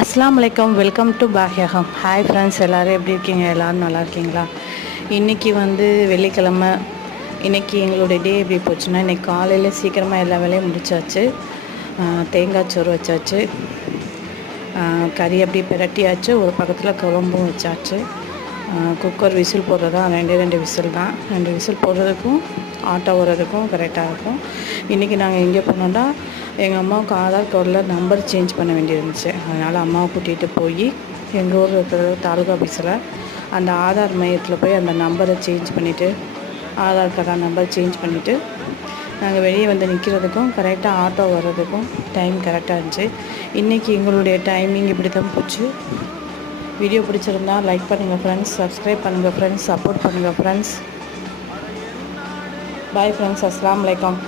அஸ்ஸலாமு அலைக்கும். Welcome to Bhagyakam. Hi friends, எல்லோரும் எப்படி இருக்கீங்க? எல்லோரும் நல்லா இருக்கீங்களா? இன்றைக்கி வெள்ளிக்கிழமை. இன்றைக்கி எங்களுடைய டே எப்படி போச்சுன்னா, இன்றைக்கி காலையில் சீக்கிரமாக எல்லா வேலையும் முடிச்சாச்சு. தேங்காய் சோறு வச்சாச்சு, கறி அப்படி பிரட்டியாச்சு, ஒரு பக்கத்தில் குழம்பும் வச்சாச்சு. குக்கர் விசில் போடுறதா ரெண்டு விசில் தான். 2 விசில் போடுறதுக்கும் ஆட்டோ ஓடுறதுக்கும் கரெக்டாக இருக்கும். இன்றைக்கி நாங்கள் எங்கே போனோம்னா, எங்கள் அம்மாவுக்கு ஆதார் கார்டில் நம்பர் சேஞ்ச் பண்ண வேண்டியிருந்துச்சு. அதனால் அம்மாவை கூட்டிகிட்டு போய் எங்கள் ஊரில் இருக்கிற தாலுகா ஆஃபீஸில் அந்த ஆதார் மையத்தில் போய் அந்த நம்பரை சேஞ்ச் பண்ணிவிட்டு, ஆதார் கார்டாக நம்பர் சேஞ்ச் பண்ணிவிட்டு நாங்கள் வெளியே வந்து நிற்கிறதுக்கும் கரெக்டாக ஆட்டோ வர்றதுக்கும் டைம் கரெக்டாக இருந்துச்சு. இன்றைக்கி எங்களுடைய டைமிங் இப்படி தான் போச்சு. வீடியோ பிடிச்சிருந்தா லைக் பண்ணுங்கள் ஃப்ரெண்ட்ஸ், சப்ஸ்கிரைப் பண்ணுங்கள் ஃப்ரெண்ட்ஸ், சப்போர்ட் பண்ணுங்கள் ஃப்ரெண்ட்ஸ். பாய் ஃப்ரெண்ட்ஸ், அஸ்ஸலாமு அலைக்கும்.